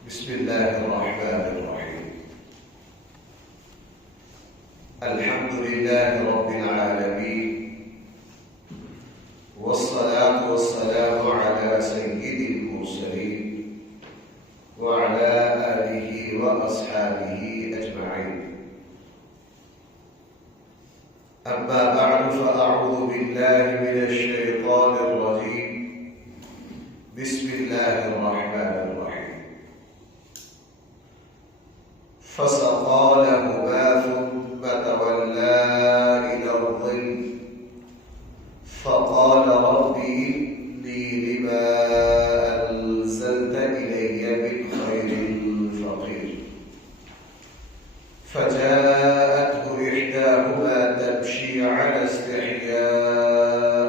بسم الله الرحمن الرحيم. الحمد لله رب العالمين، والصلاة والسلام على سيد المرسلين وعلى آله وأصحابه أجمعين. أما بعد، فأعوذ بالله من الشيطان الرجيم. بسم الله الرحمن الرحيم. فسقى لهما ثم تولى إلى الظل فقال رب إني لما أنزلت إلي من خير فقير. فجاءته إحداهما تمشي على استحياء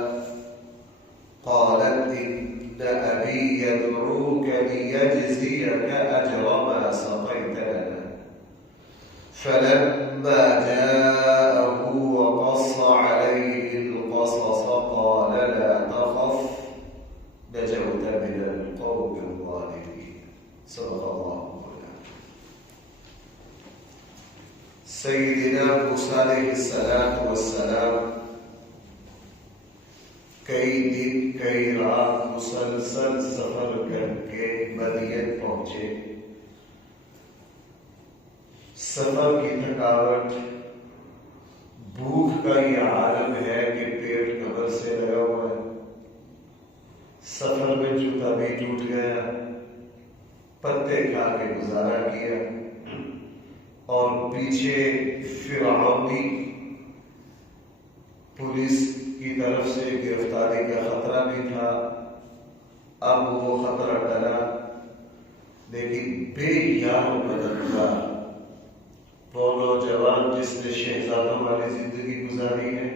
قالت إن أبي يدعوك ليجزيك أجر ما سقيت لنا. فلما جاءه وقص عليه القصص قال لا تخف نجوت من القوم الظالمين. صدق الله مولانا. سیدنا موسیٰ علیہ السلام کئی دن کئی رات مسلسل سفر کر کے مدین پہنچے. سفر کی تھکاوٹ، بھوک کا یہ عالم ہے کہ پیٹ کمر سے لگا ہوا ہے. سفر میں جوتا بھی ٹوٹ گیا، پتے کھا کے گزارا کیا، اور پیچھے فرعونی پولیس کی طرف سے گرفتاری کا خطرہ بھی تھا. اب وہ خطرہ ٹلا، لیکن بے یار مددگار وہ نوجوان جس نے شہزادوں والی زندگی گزاری ہے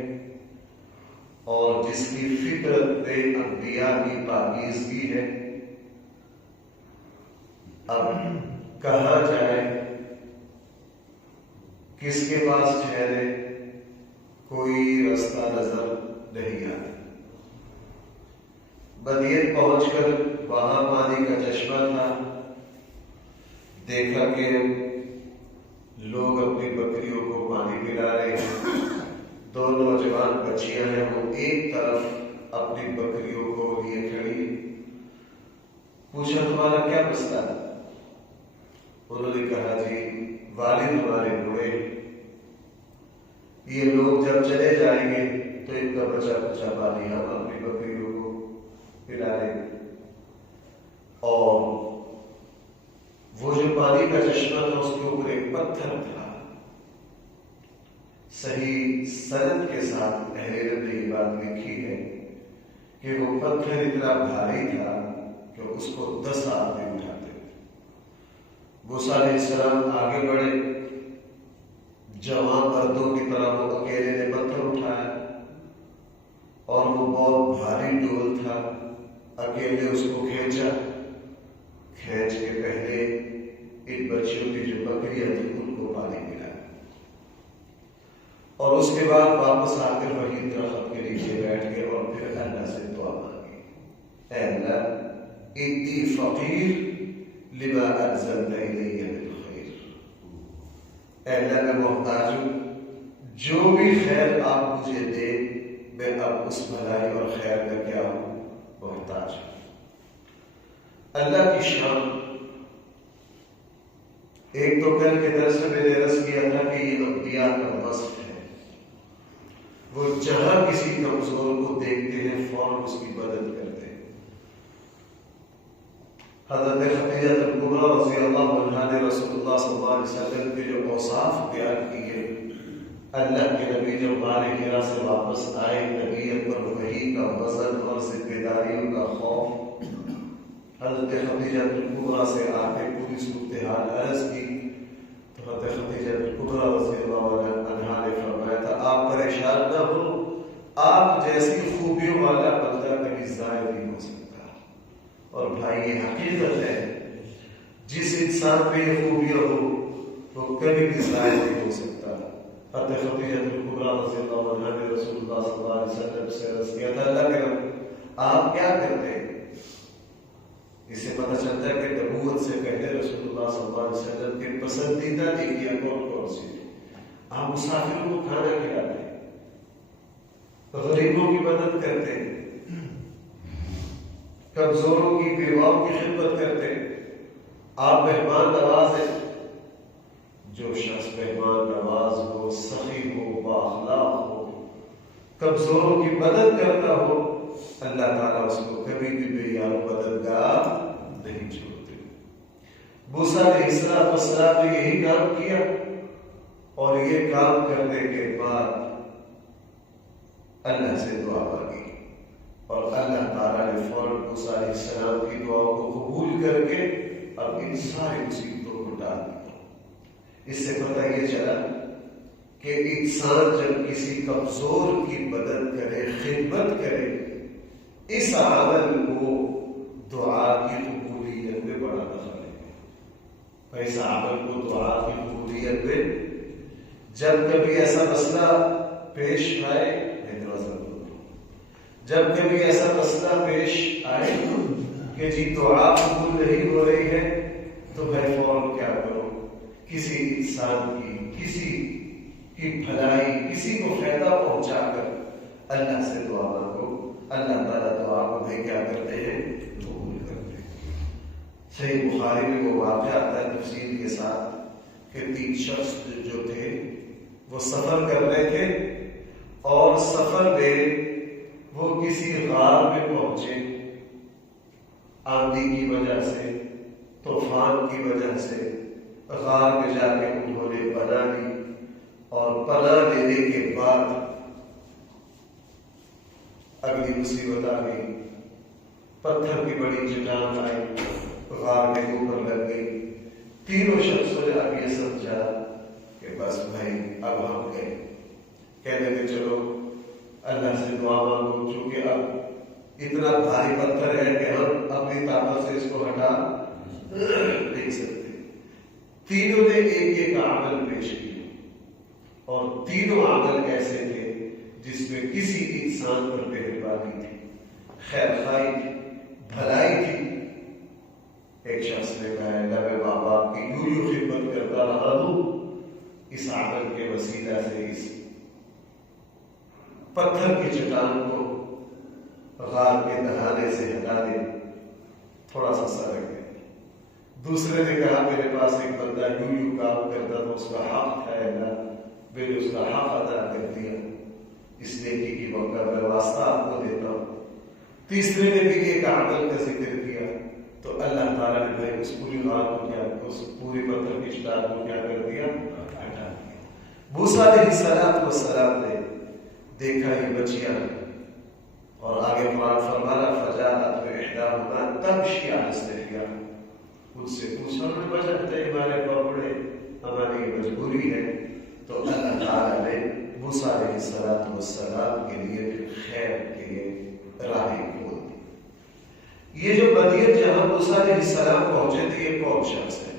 اور جس کی فطرت پہ انبیاء کی پاکیزگی ہے، اب کہاں جائے، کس کے پاس ٹھہرے، کوئی رستہ نظر نہیں آتا. مدین پہنچ کر وہاں پانی کا چشمہ تھا. دیکھا کہ لوگ اپنی بکریوں کو پانی پلا رہے ہیں. دو نوجوان بچیاں ہیں، وہ ایک طرف اپنی بکریوں کو لیے کھڑی. پوچھا تمہارا کیا مسئلہ ہے؟ انہوں نے کہا جی والد ہمارے بوڑھے، یہ لوگ جب چلے جائیں گے تو ان کا بچا بچا پانی ہم اپنی بکریوں کو پلا رہے ہیں. اور وہ جو پانی کا چشمہ تھا اس کے اوپر ایک پتھر تھا. صحیح سند کے ساتھ اہل علم نے یہ بات لکھی ہے کہ وہ پتھر اتنا بھاری تھا کہ اس کو 10 آدمی اٹھاتے تھے. موسیٰ علیہ السلام آگے بڑھے، جوان مردوں کی طرح وہ اکیلے نے پتھر اٹھایا، اور وہ بہت بھاری ڈول تھا. اکیلے اس کو کھینچا، کھینچ کے پہلے ان بچیوں کی جو بکریاں تھیں ان کو پانی پلایا، اور اس کے بعد واپس آ کر وہی درخت کے نیچے بیٹھ گئے اور پھر اللہ سے دعا مانگی. اے اللہ انی فقیر لما انزلت الی من خیر. اے اللہ میں محتاج ہوں، جو بھی خیر آپ مجھے دیں میں اب اس بھلائی اور خیر کا کیا ہوں؟ محتاج ہوں. اللہ کی شان. ایک تو کل کے درس میں نے عرض کیا تھا کہ یہ انبیاء کا وصف ہے. وہ جہاں کسی کمزور کو دیکھتے ہیں فوراً اس کی مدد کرتے ہیں. حضرت خدیجہ الکبریٰ رضی اللہ عنہا نے رسول اللہ صلی اللہ علیہ وسلم کے جو اوصاف بیان کیے، اللہ کے نبی جب غار حرا سے واپس آئے، نبیت پر وحی کا وزن اور ذمہ داریوں کا خوف. حضرت خدیجہ الکبریٰ سے آ کے پوری صورتحال عرض کی تو حضرت خدیجہ الکبریٰ رضی اللہ عنہا نے فرمایا تھا آپ پریشان نہ ہو، آپ جیسی خوبیوں والا بندہ کبھی ضائع نہیں ہو سکتا. اور بھائی یہ حقیقت ہے، جس انسان پہ یہ خوبیاں ہو وہ کبھی بھی ضائع نہیں ہو سکتا. حضرت خدیجہ الکبریٰ رضی اللہ عنہا نے رسول اللہ صلی اللہ علیہ وسلم سے عرض کیا تھا اللہ کے رب آپ کیا کرتے ہیں؟ اس سے پتہ چلتا ہے کہ نبوت سے پہلے رسول پسندیدہ نیکیاں کون کون سی ہیں؟ آپ مسافروں کو کھانا کھلاتے ہیں، غریبوں کی مدد کرتے ہیں، کمزوروں کی بیواؤں کی خدمت کرتے ہیں، آپ مہمان نواز ہیں۔ جو شخص مہمان نواز ہو، سخی ہو، بااخلاق ہو، کمزوروں کی مدد کرتا ہو، اللہ تعالیٰ اس کو کبھی بھی بے یار مددگار نہیں چھوڑتے۔ موسیٰ علیہ السلام نے یہی کام کیا، اور یہ کام کرنے کے بعد اللہ سے دعا مانگی، اور اللہ تعالیٰ نے فوراً موسیٰ علیہ السلام کی دعا کو قبول کر کے اب ان ساری مصیبتوں کو ٹال دیا۔ اس سے پتہ یہ چلا کہ انسان جب کسی کمزور کی مدد کرے، خدمت کرے، اس عمل کو دعا کی قبولیت میں بڑا دخل ہے۔ اس عمل کو دعا کی قبولیت میں جب کبھی ایسا مسئلہ پیش آئے، جب کبھی ایسا مسئلہ پیش آئے کہ جی دعا قبول نہیں ہو رہی ہے، تو میں فوراً کیا کروں؟ کسی انسان کسی کی بھلائی، کسی کو فائدہ پہنچا کر اللہ سے دعا مانگو۔ اللہ تعالیٰ دعا کو بھی کیا کرتے ہیں؟ قبول کرتے ہیں۔ صحیح بخاری میں وہ واقعہ آتا ہے تفصیل کے ساتھ کہ 3 شخص جو تھے وہ سفر کر رہے تھے، اور سفر میں وہ کسی غار میں پہنچے۔ آندھی کی وجہ سے، طوفان کی وجہ سے غار میں جا کے انہوں نے پناہ لی، اور پناہ لینے کے بعد اگلی مصیبت آ گئی۔ پتھر کی بڑی چٹان آئی، غار کے اوپر لگ گئی۔ تینوں شخصوں نے اب یہ سمجھا کہ بس بھائی اب ہم گئے۔ کہنے کہ چلو اللہ سے دعا مانگو، چونکہ اب اتنا بھاری پتھر ہے کہ ہم اپنی طاقت سے اس کو ہٹا نہیں سکتے۔ تینوں نے ایک ایک عمل پیش کیا، اور تینوں عمل ایسے تھے جس میں کسی انسان پر مہربانی تھی، خیر خواہی تھی، بھلائی تھی۔ ایک شخص نے کہا ہے میں ماں باپ کی یوں خدمت کرتا رہا ہوں، اس عمل کے وسیلہ سے اس پتھر کی چٹان کو غار کے دہانے سے ہٹا دے، تھوڑا سا سرک ہے۔ دوسرے نے کہا میرے پاس ایک بندہ یوں کام کرتا تھا، اس کا حق تھا اللہ، میں نے اس کا حق ادا کر دیا، اس نیکی کی موقع میں واسطہ آپ کو دیتا ہوں۔ تیسرے نے بھی ایک عمل کا ذکر کیا، تو اللہ تعالیٰ نے اس پوری غار کو کیا، اس پوری پتھر کی چٹان کو کیا کر دیا؟ ہٹا دیا۔ موسیٰ علیہ السلام نے دیکھا یہ بچیاں، اور آگے قرآن فرمانا فجاءت احداہما تمشی علی استحیاء، خود سے پوچھا انہوں نے بچتے ہمارے بڑے، ہماری یہ مجبوری ہے۔ تو اللہ تعالیٰ نے موسیٰ علیہ السلام کے لیے خیر کے لیے راہیں کھول دی۔ یہ جو مدین جہاں موسیٰ علیہ السلام پہنچے تھے، یہ کون شخص ہے؟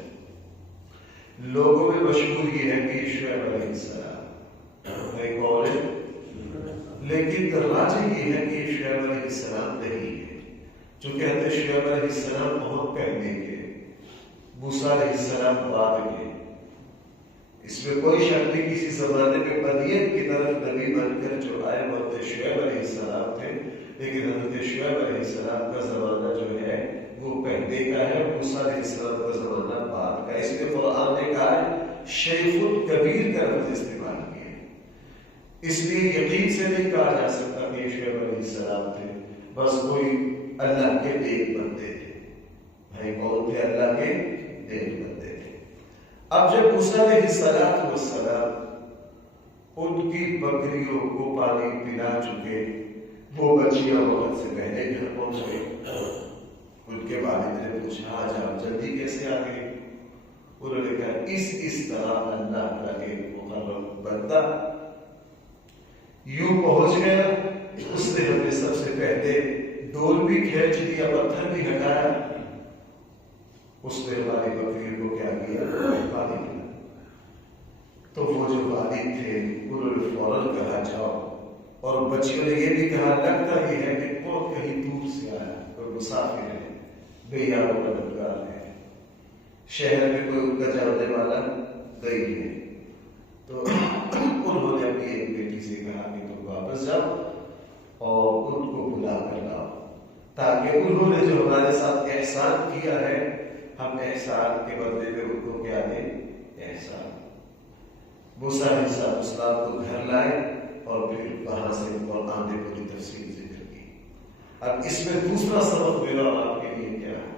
لوگوں میں مشہور یہ ہے کہ شعیب علیہ السلام ہے، کون ہے؟ لیکن دراجہ یہ ہے کہ شعیب علیہ السلام نہیں ہے، جو کہتے ہیں شعیب علیہ السلام بہت پہلے کے، موسیٰ علیہ السلام بعد کے۔ اس میں کوئی شک نہیں، کسی زمانے میں مدین کی طرف نبی بن کر جو آئے وہ حضرت شعیب علیہ السلام تھے، لیکن حضرت شعیب علیہ السلام کا زمانہ جو ہے وہ پہلے کا ہے، موسیٰ علیہ السلام کا زمانہ بعد کا۔ اس میں قرآن نے کہا ہے شیخ الکبیر کا لفظ استعمال کیا، اس لیے یقین سے نہیں کہا جا سکتا کہ یہ شعیب علیہ السلام تھے، بس کوئی اللہ کے نیک بندے تھے۔ بھائی کون تھے؟ اللہ کے نیک بندے تھے۔ اب جب موسیٰ علیہ السلام ان کی بکریوں کو پانی پلا چکے، وہ بچیاں وقت سے پہلے گھر پہنچ گئے، ان کے والد نے پوچھا آج آپ جلدی کیسے آ گئے؟ انہوں نے کہا اس طرح اللہ کا ایک مقرب بندہ یوں پہنچ گیا، اس نے ہمیں سب سے پہلے ڈول بھی کھینچ دیا، پتھر بھی ہٹایا، اس نے ہماری بکری کو کیا کیا؟ پانی پیا۔ تو وہ جو والد تھے انہوں نے فوراً کہا جاؤ، اور بچیوں نے یہ بھی کہا لگتا یہ ہے کہ بہت کہیں دور سے آیا، کوئی مسافر ہے، بے یار و مددگار ہے، شہر میں کوئی ان کا جاننے والا نہیں ہے، تو انہوں نے اپنی ایک بیٹی سے کہا کہ تم واپس جاؤ اور ان کو بلا کر لاؤ، تاکہ انہوں نے جو ہمارے ساتھ احسان کیا ہے ہم احسان کے بدلے میں ان کو کیا دیں؟ احسان۔ موسیٰ علیہ السلام کو گھر لائے اور پھر وہاں سے قرآن نے پوری تفصیل ذکر کی۔ اب اس میں دوسرا سبق میرا اور آپ کے لیے کیا ہے؟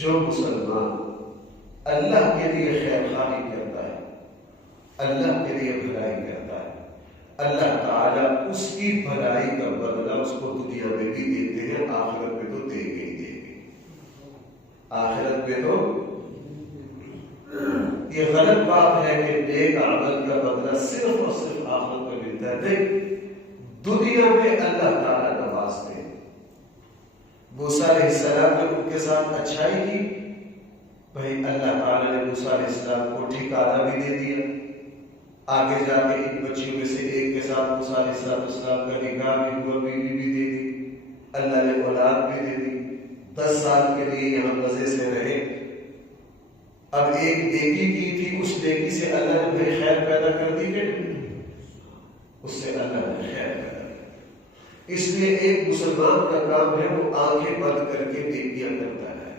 جو مسلمان اللہ کے لیے خیر خواہی کرتا ہے، اللہ کے لیے بھلائی کرتا ہے، اللہ تعالیٰ اس کی بھلائی کا بدلہ اس کو دنیا میں بھی دیتے ہیں، آخرت میں تو دے گے ہی دے گے۔ آخرت میں تو یہ غلط بات ہے کہ نیک عمل کا بدلہ صرف اور صرف آخرت میں ملتا ہے، نہیں، دنیا میں اللہ تعالیٰ نوازتے ہیں۔ موسیٰ علیہ السلام نے ان کے ساتھ اچھائی کی، بھائی اللہ تعالیٰ نے موسیٰ علیہ السلام کو ٹھکانہ بھی دے دیا، آگے جا کے ان بچیوں میں سے ایک کے ساتھ موسیٰ علیہ السلام کا نکاح بھی ہوا، بیوی بھی دے دی، اللہ نے اولاد بھی دے دی، 10 سال کے لیے یہاں مزے سے رہے۔ اب ایک نیکی کی تھی، اس نیکی سے اللہ نے بھائی خیر پیدا کر دی کہ اس سے اللہ نے خیر پیدا کر۔ اس لیے ایک مسلمان کا کام ہے وہ آنکھیں بند کر کے نیکیاں کرتا ہے،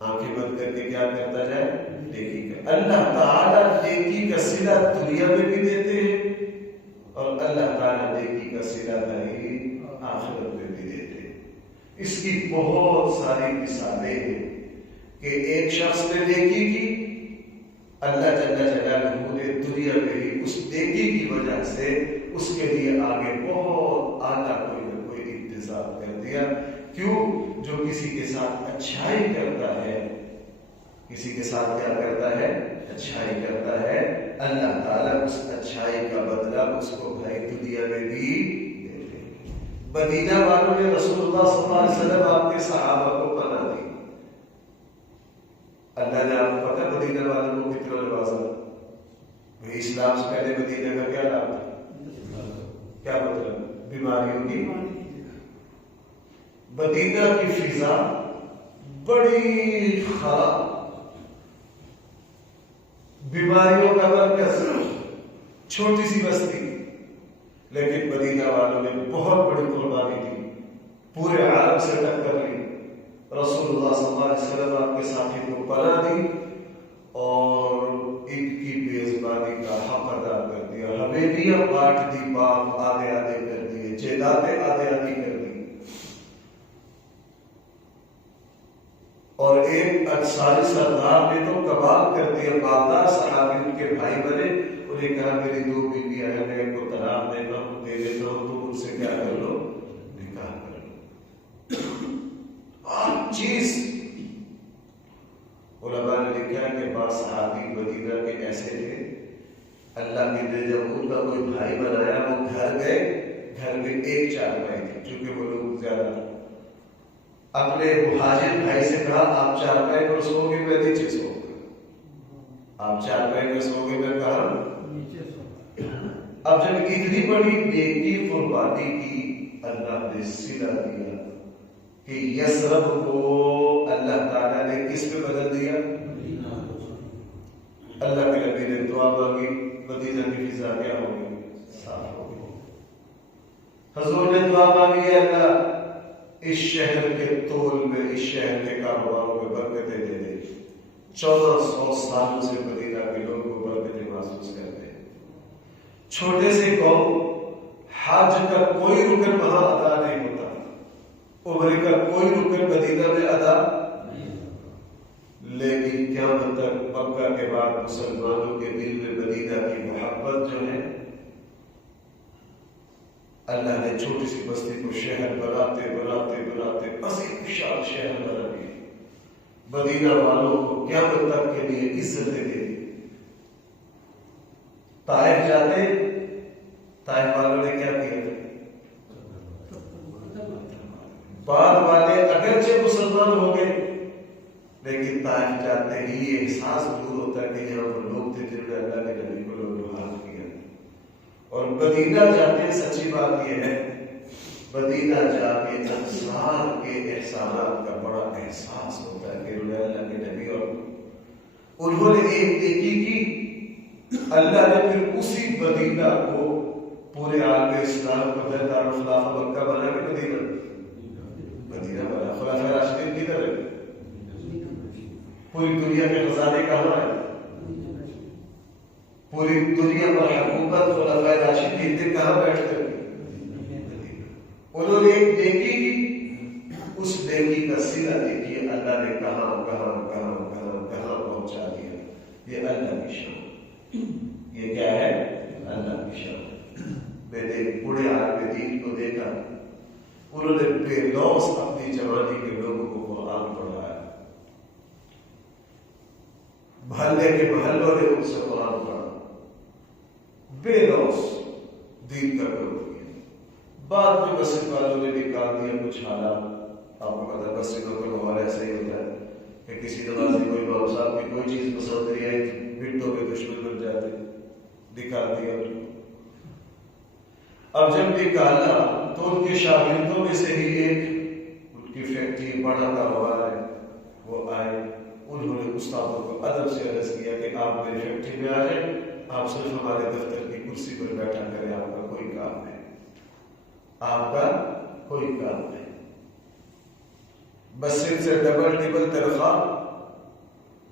آنکھیں بند کر کے کیا کرتا ہے؟ نیکی کر۔ اللہ تعالیٰ نیکی کا صلہ دنیا میں بھی دیتے ہیں اور اللہ تعالیٰ نیکی کا صلہ آخرت میں بھی دیتے ہیں۔ اس کی بہت ساری مثالیں ہیں کہ ایک شخص نے نیکی کی، اللہ جل جلالہ نے دنیا میں ہی اس نیکی کی وجہ سے اس کے لیے آگے بہت اعلیٰ کوئی نہ کوئی انتظام کر دیا۔ کیوں؟ جو کسی کے ساتھ اچھائی کرتا ہے، کسی کے ساتھ کیا کرتا ہے؟ اچھائی کرتا ہے، اللہ تعالیٰ اس اچھائی کا بدلہ اس کو بھائی دنیا میں بھی دیتے ہیں۔ مدینہ والوں نے رسول اللہ صلی اللہ علیہ وسلم آپ کے صحابہ کو پناہ دی، اللہ نے آپ کو پتہ مدینہ والوں کو کتنا نوازا۔ اسلام سے پہلے مدینہ کا کیا نام تھا؟ کیا مطلب؟ بیماریوں کی۔ مدینہ کی فضا بڑی خراب، بیماریوں کا مرکز، چھوٹی سی بستی، لیکن مدینہ والوں نے بہت بڑی قربانی دی، پورے عالم سے ٹکر لی، رسول اللہ صلی اللہ علیہ وسلم آپ کے ساتھی کو پناہ دی اور ان کی میزبانی کا حق ادا کر دیا، حویلیاں بانٹ دی، باغ آدھے آدھے کر دیے، جائیدادیں آدھے آدھی کر دی، اور ایک انصاری سردار نے تو کمال کر دیا، باغدار صحابی ان کے بھائی بنے، انہیں کہا میری 2 بیویاں ہیں، میں ان کو طلاق دیتا ہوں، دے دیتا ہوں، تم ان سے کیا کر لو؟ نکاح کر لو۔ ہر چیز علماء نے لکھا ہے کہ بعض صحابی مدینہ کے ایسے تھے، اللہ کے دل جب ان کا کوئی بھائی بنایا وہ گھر گئے، گھر میں ایک چارپائی تھی، چونکہ وہ لوگ زیادہ اپنے مہاجر بھائی سے کہا آپ چارپائی پر سو گے، میں نیچے سو گا، آپ چارپائی پر سو گے، میں کہا نیچے سو گا۔ اب جب اتنی بڑی نیکی قربانی کی، اللہ نے صلہ دیا کہ یثرب کو اللہ تعالیٰ نے کس پہ بدل دیا؟ اللہ کے نبی نے دعا مانگی، مدینہ کی فضا کیا ہو گئی؟ صاف ہو گئی۔ حضور نے دعا مانگی، اللہ اس شہر کے طول میں، اس شہر کے کاروباروں میں برکتیں دے دے، 1400 سالوں سے مدینہ کے لوگوں کو برکتیں محسوس کرتے ہیں۔ چھوٹے سے قوم، حج کا کوئی رکن وہاں ادا نہیں ہوتا، عمرے کا کوئی رکن مدینہ میں ادا نہیں، لیکن قیامت تک مکہ کے بعد مسلمانوں کے دل میں مدینہ کی محبت جو ہے، اللہ نے چھوٹی سی بستی کو شہر بناتے بناتے بناتے بس ایک وشال شہر بنا دیا، مدینہ والوں کو قیامت تک کے لیے عزتیں دے دی۔ طائف جاتے، طائف والوں نے کیا کیا؟ بعد والے اگرچہ مسلمان ہو گئے، لیکن طائف جاتے ہی یہ احساس دور ہوتا ہے کہ یہاں پر لوگ تھے جنہوں نے اللہ کے نبی کو لوگ حال کیا۔ اور مدینہ جاتے سچی بات یہ ہے، مدینہ جا کے انصار کے احسانات کا بڑا احساس ہوتا ہے کہ انہوں نے اللہ کے نبی اور انہوں نے ایک نیکی کی، اللہ نے پھر اسی مدینہ کو پورے عالم اسلام کو دارالخلافہ مکہ بنا کے مدینہ بنا۔ خلفائے راشدین کدھر ہے؟ پوری دنیا کے خزانے کہاں ہے؟ پوری دنیا پر حکومت خلفائے راشدین نے کہاں بیٹھتے ہیں؟ انہوں نے ایک نیکی کی، اس نیکی کا صلہ دیکھیے اللہ نے کہاں کہاں کہاں کہاں کہاں پہنچا دیا۔ یہ اللہ کی شان، یہ کیا ہے؟ اللہ کی شان۔ میں نے بوڑھے عالم دین کو دیکھا، انہوں نے بے لوث اپنی جوانی کے لوگوں کو قرآن پڑھایا، محلے کے محلوں نے ان سے قرآن پڑھا، بے لوث دین کا کام کیا۔ بعد میں مسجد والوں نے نکال دیا کچھ حالات، آپ کو پتا مسجدوں کا ماحول ایسا ہی ہوتا ہے کہ کسی نمازی کوئی امام صاحب کی کوئی چیز پسند نہیں آئی، منٹوں میں دشمن بن جاتے، نکال دیا۔ اب جب نکالا تو ان کے شاگردوں میں سے ہی ایک، ان کی فیکٹری بڑا کاروبار ہے، وہ آئے، انہوں نے استادوں کو ادب سے عرض کیا کہ آپ میری فیکٹری میں آ جائیں، آپ صرف ہمارے دفتر کی کرسی پر بیٹھا کریں، آپ کا کوئی کام نہیں، آپ کا کوئی کام نہیں، بس ان سے ڈبل ٹربل تنخواہ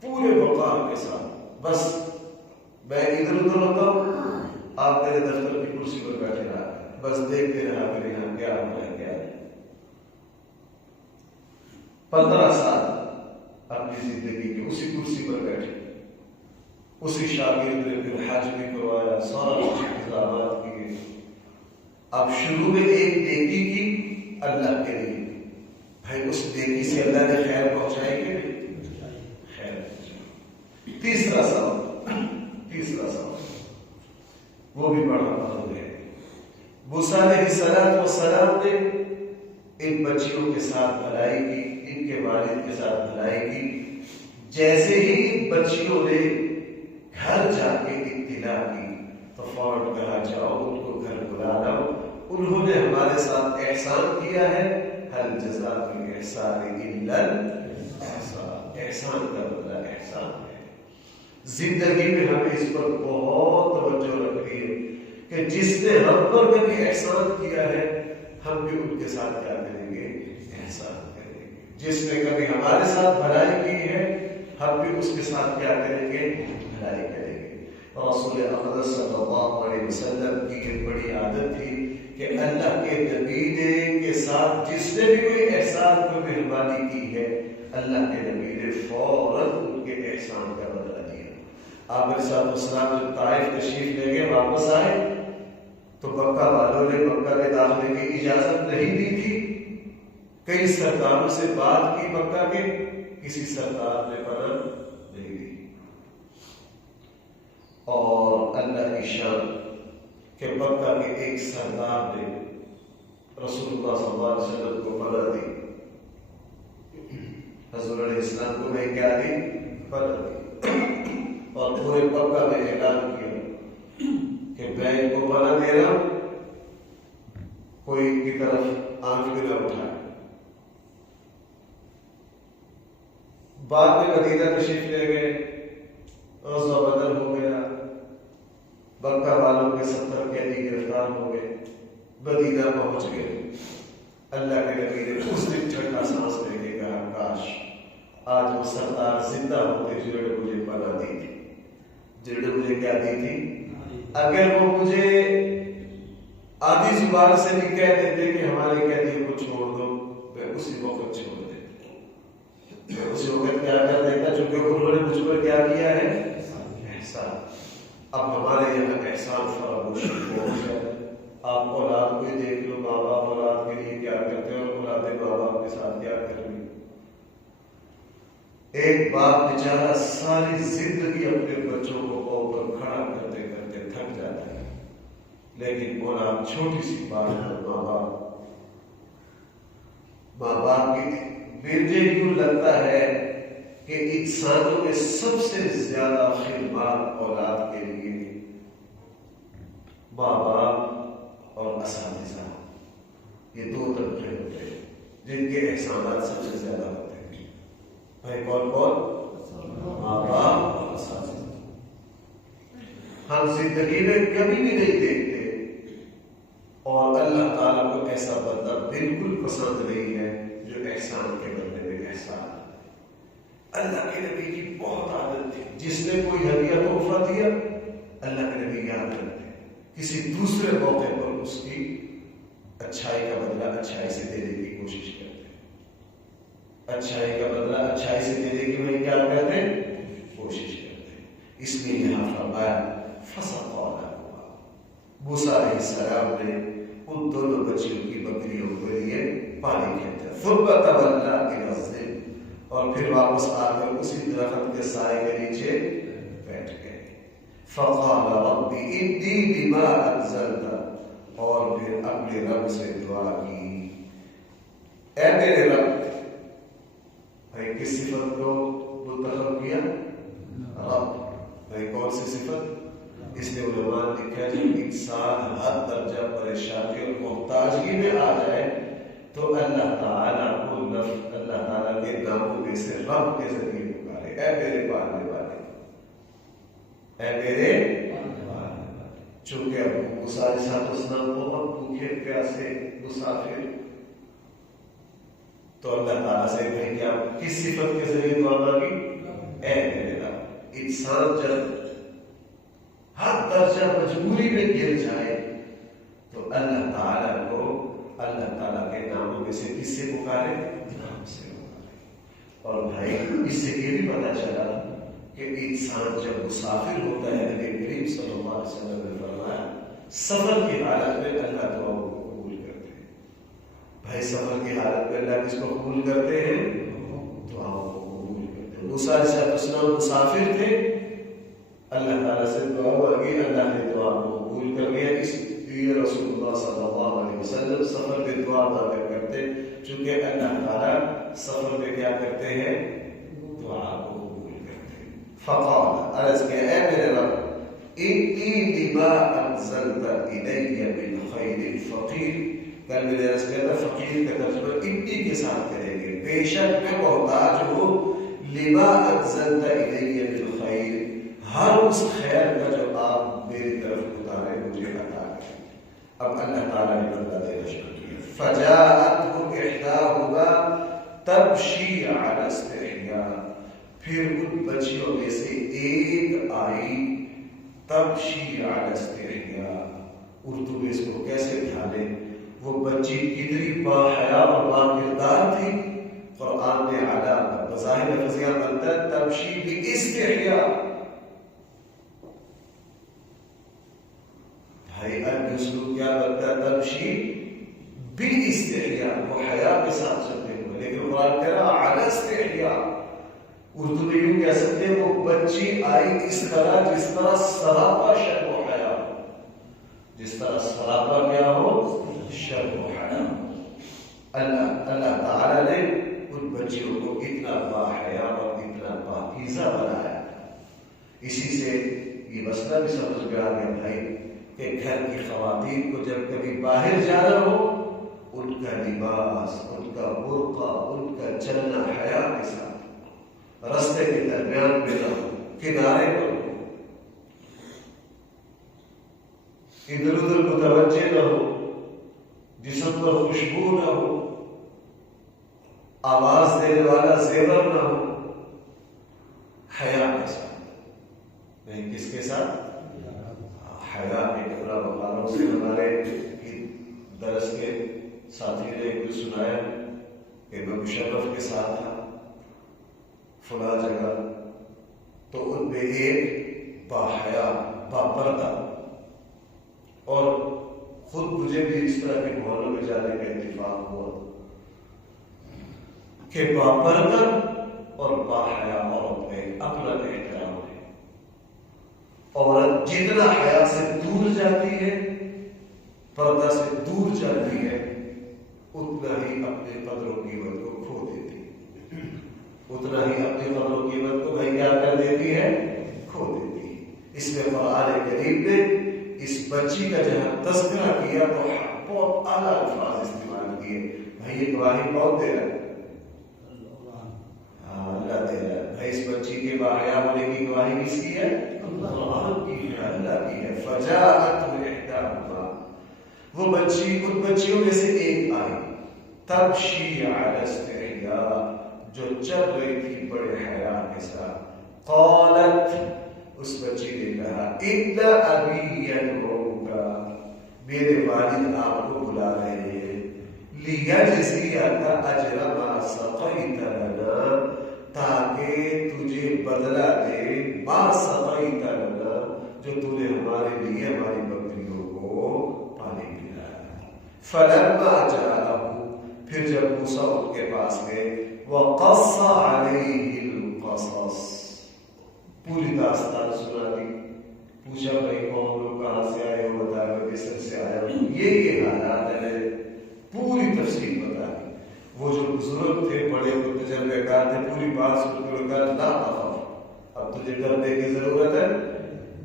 پورے وقار کے ساتھ، بس میں ادھر ادھر ہوتا ہوں، آپ میرے دفتر کی کرسی پر بیٹھے رہا، بس دیکھتے رہا میرے یہاں کیا ہو رہا ہے کیا ہے۔ 15 سال اپنی زندگی کے اسی کرسی پر بیٹھے، اسی شاگرد نے پھر حج بھی کروایا، سارا کچھ انتظامات کیے۔ اب شروع میں ایک نیکی کی اللہ کے لیے، بھائی اس نیکی سے اللہ نے خیر پہنچائے کہ خیر پہنچائے۔ تیسرا سوال وہ بھی بڑا اہم ہے۔ موسیٰ علیہ السلام نے ان بچیوں کے ساتھ بھلائی کی، ان کے والد کے ساتھ بھلائی کی۔ جیسے ہی ان بچیوں نے گھر جا کے اطلاع کی تو فوراً کہا جاؤ ان کو گھر بلا لاؤ، انہوں نے ہمارے ساتھ احسان کیا ہے، هل جزاء الاحسان الا الاحسان، احسان کا بدلہ احسان ہے۔ زندگی میں ہمیں اس پر بہت توجہ رکھنی ہے کہ جس نے ہم پر کبھی احسان کیا ہے ہم بھی ان کے ساتھ کیا کریں گے؟ احسان کریں گے۔ جس نے کبھی ہمارے ساتھ بھلائی کی ہے ہم بھی اس کے ساتھ کیا کریں گے؟ بھلائی کریں گے۔ رسول اقدس صلی اللہ علیہ وسلم کی ایک بڑی عادت تھی کہ اللہ کے نبی نے کے ساتھ جس نے بھی کوئی احسان کوئی مہربانی کی ہے اللہ کے نبی نے فوراً ان کے احسان کا بدلہ دیا۔ آپ علیہ السلام جب طائف تشریف لے گئے واپس آئے تو مکہ والوں نے مکہ میں داخلے کی اجازت نہیں دی تھی، کئی سرداروں سے بات کی مکہ کے، کسی سردار نے پناہ نہیں دی۔ اور اللہ کی شان کہ مکہ کے ایک سردار نے رسول اللہ صلی اللہ علیہ وسلم کو پناہ دی، حضور علیہ السلام کو میں کیا دی؟ پناہ دی، اور پورے مکہ میں اعلان کیا کہ میں ان کو پناہ دے رہا ہوں، کوئی ان کی طرف آنکھ بھی نہ اٹھائے۔ بعد میں مدینہ تشریف لے گئے، غزوہ بدر ہو گیا، مکہ والوں کے 70 قیدی گرفتار ہو گئے، مدینہ پہنچ گئے۔ اللہ کے نبی نے اس دن ٹھنڈا سانس لے کے کہا کاش آج وہ سردار زندہ ہوتے جنہوں نے مجھے پناہ دی تھی، جنہوں نے مجھے کیا دی تھی۔ اگر وہ مجھے آدھی زبان سے بھی کہہ دیتے کہ ہمارے قیدیوں کو چھوڑ دو، میں اسی وقت چھوڑ دیتا، میں اسی وقت کیا کر دیتا، چونکہ انہوں نے مجھ پر کیا کیا ہے؟ احسان۔ اب ہمارے یہاں احسان فراموش ہو گیا۔ آپ اولاد کو ہی دیکھ لو، ماں باپ اولاد کے لیے کیا کرتے ہیں اور اولادیں ماں باپ کے ساتھ کیا کر رہی۔ ایک باپ بیچارہ ساری زندگی اپنے بچوں کو پاؤں پر کھڑا کرتے کرتے تھک جاتا ہے، لیکن اولاد چھوٹی سی بات ہے، ماں باپ کی مجھے یوں لگتا ہے کہ انسانوں میں سب سے زیادہ خدمات اولاد کے لیے ماں باپ اور اساتذہ، یہ دو طبقے ہوتے ہیں جن کے احسانات سب سے زیادہ ہوتے ہیں۔ بھائی کون کون؟ ماں باپ احسان زندگی میں کبھی بھی نہیں دیکھتے، اور اللہ تعالیٰ کو ایسا بندہ بالکل پسند نہیں ہے جو احسان کے بدلے میں احسان۔ اللہ کے نبی کی بہت عادت تھی، جس نے کوئی ہدیہ تحفہ دیا اللہ کے نبی یاد رکھتے، کسی دوسرے موقع پر اس کی اچھائی کا بدلہ اچھائی سے دینے کی کوشش کرتے، اچھائی کا بدلہ اچھائی سے دینے کی وہی کیا کرتے کوشش کرتے۔ اس لیے یہاں فرمایا فسقانا موسیٰ علیہ السلام نے ان دونوں بچیوں کی بکریوں کے لیے پانی کھینچا، ثم تولیٰ الی الظل، اور پھر واپس آ کر اسی درخت کے سائے کے نیچے بیٹھ گئے۔ فقال رب انی لما انزلت، اور پھر اپنے رب سے دعا کی، اے میرے رب۔ بھائی کس صفت کو منتخب کیا؟ رب۔ بھائی کون سی صفت؟ اس لیے علماء نے لکھا جب انسان حد درجہ پریشانی اور محتاجگی میں آ جائے تو اللہ تعالیٰ کو اللہ تعالیٰ کے ناموں میں سے رب کے ذریعے پکارے، اے میرے پالنے والے، اے میرے پالنے والے۔ چونکہ اب موسیٰ علیہ السلام بہت بھوکے پیاسے مسافر، تو اللہ تعالیٰ سے کہیں کیا کس صفت کے ذریعے دعا مانگی؟ اے میرے رب۔ انسان جب حد درجہ مجبوری میں گر جائے تو اللہ تعالیٰ کو اللہ تعالیٰ کے ناموں میں سے کس سے پکارے؟ نام سے پکارے۔ اور بھائی اس سے یہ بھی پتہ چلا کہ انسان جب مسافر ہوتا ہے، نبی کریم صلی اللہ علیہ وسلم نے فرمایا سفر کی حالت میں اللہ دعا کو قبول کرتے ہیں۔ بھائی سفر کی حالت میں اللہ کس کو قبول کرتے ہیں؟ دعاؤں کو قبول کرتے ہیں۔ موسیٰ علیہ السلام مسافر تھے، اللہ تعالیٰ سے دعا مانگی، اللہ نے دعا کو قبول کر لیا۔ اس لیے رسول اللہ صلی اللہ علیہ وسلم سفر میں دعا مانگا کرتے، چونکہ اللہ تعالیٰ سفر میں کیا کرتے ہیں؟ دعا کو قبول کرتے ہیں۔ فقال، عرض کیا، اے میرے رب، انی لما انزلت الی من خیر فقیر۔ کل میں نے عرض کیا تھا فقیر کا ترجمہ انی کے ساتھ کریں گے، بے شک میں محتاج ہوں، لما انزلت الی من خیر، ہر اس خیر کا جو آپ میری طرف اتارے مجھے عطا کریں۔ اب اللہ تعالیٰ نے بدلہ دینا شروع کیا۔ فجاءتہ احداہما تمشی علی استحیاء، پھر ان بچیوں میں سے ایک آئی تمشی علی استحیاء۔ اردو میں اس کو کیسے ڈھالے؟ وہ بچی کتنی باحیا اور باکردار تھی۔ قرآن میں اعلیٰ بظاہر لفظیہ بنتا ہے تمشی باستحیاء۔ بھائی عربی اسلوب کیا بنتا ہے؟ تمشی باستحیاء، وہ حیا کے ساتھ چلتے ہوئے، لیکن قرآن کہہ رہا علی استحیاء۔ اردو میں یوں کہہ سکتے ہیں وہ بچی آئی اس طرح جس طرح سراپا شرم و حیا ہو، جس طرح سراپا کیا ہو شرم و حیا۔ اللہ تعالیٰ نے ان بچیوں کو اتنا باحیا اور اتنا پاکیزہ بنایا۔ اسی سے یہ مسئلہ بھی سمجھ میں آ گیا بھائی کہ گھر کی خواتین کو جب کبھی باہر جانا ہو، ان کا لباس، ان کا برقع، ان کا چلنا حیا کے ساتھ، راستے کے درمیان میں نہ ہو، کنارے پر ہو، ادھر ادھر متوجہ نہ ہو، جسم پر خوشبو نہ ہو، آواز دینے والا زیور نہ ہو، حیا کے ساتھ۔ نہیں کس کے ساتھ؟ حیا کے کپڑا بخاروں سے۔ ہمارے درس کے ساتھی نے کچھ سنایا کہ میں مشرف کے ساتھ تھا فلاں جگہ، تو ان میں ایک باحیا باپردہ، اور خود مجھے بھی اس طرح کے محلوں میں جانے کا اتفاق ہوا کہ باپردہ اور باحیا عورت میں اپنا احترام ہے۔ عورت جتنا حیا سے دور جاتی ہے، پردہ سے دور جاتی ہے، اتنا ہی اپنے قدر و قیمت کو کھو دیتی ہے، اتنا ہی اپنی قدر و قیمت کو بھائی کیا کر دیتی ہے؟ کھو دیتی ہے۔ اس میں قرآن کریم نے اس بچی کا جہاں تذکرہ کیا تو بہت اعلیٰ الفاظ استعمال کیے۔ بھائی یہ گواہی کون دے رہا ہے؟ اللہ دے رہا ہے۔ بھائی اس بچی کے باحیا ہونے کی گواہی کس کی ہے؟ اللہ کی ہے۔ اللہ کی ہے. فجاءته احداهما، وہ بچی ان بچیوں میں سے ایک آئی، تمشی علی استحیاء، جو چل رہی تھی بڑے حیا کے ساتھ. قالت، اس بچی نے کہا، ان ابی یدعوک، میرے والد آپ کو بلا رہے ہیں، لیجزیک اجر ما سقیت لنا، تاکہ تجھے بدلہ دے ما سقیت لنا، جو تو نے ہمارے لیے ہماری بکریوں کو پانی پلایا. فلما جاءه، پھر جب موسیٰ ان کے پاس گئے، وقص علیہ القصص، پوری داستان سنا دی. پوچھا بھائی کون لوگ کہاں سے آئے ہو، بتایا مصر سے آیا ہو، یہ حالات ہے، پوری تفصیل بتا دی. وہ جو بزرگ تھے، بڑے تجربے کار تھے، پوری بات سن کر کہا لا تخف، اب تجھے ڈرنے کی ضرورت ہے.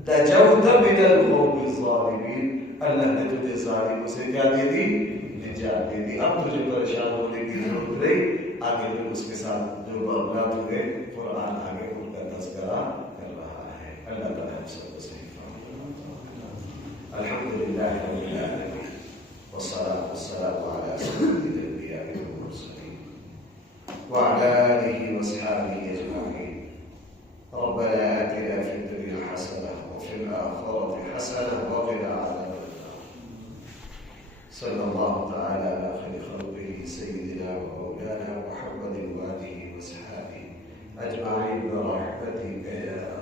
نجوت من القوم الظالمین، اللہ نے تجھے ظالموں سے کیا دے دی؟ نجات دے دی. اب تجھے پریشان ہونے کی ضرورت رہی. آگے پھر اس کے ساتھ جو معاملات ہوئے، قرآن آگے ان کا تذکرہ کر رہا ہے. اللہ تعالیٰ ہم سب کو صحیح فہم. الحمدللہ رب العالمین، والصلاة والسلام على سيد الأنبياء والمرسلين وعلى آله وصحبه أجمعين. ربنا آتنا في الدنيا حسنة وفي الآخرة حسنة وقنا عذاب النار. صلى الله تعالى على خير خلقه سيدنا ومولانا محمد وآله وصحبه أجمعين برحمتك يا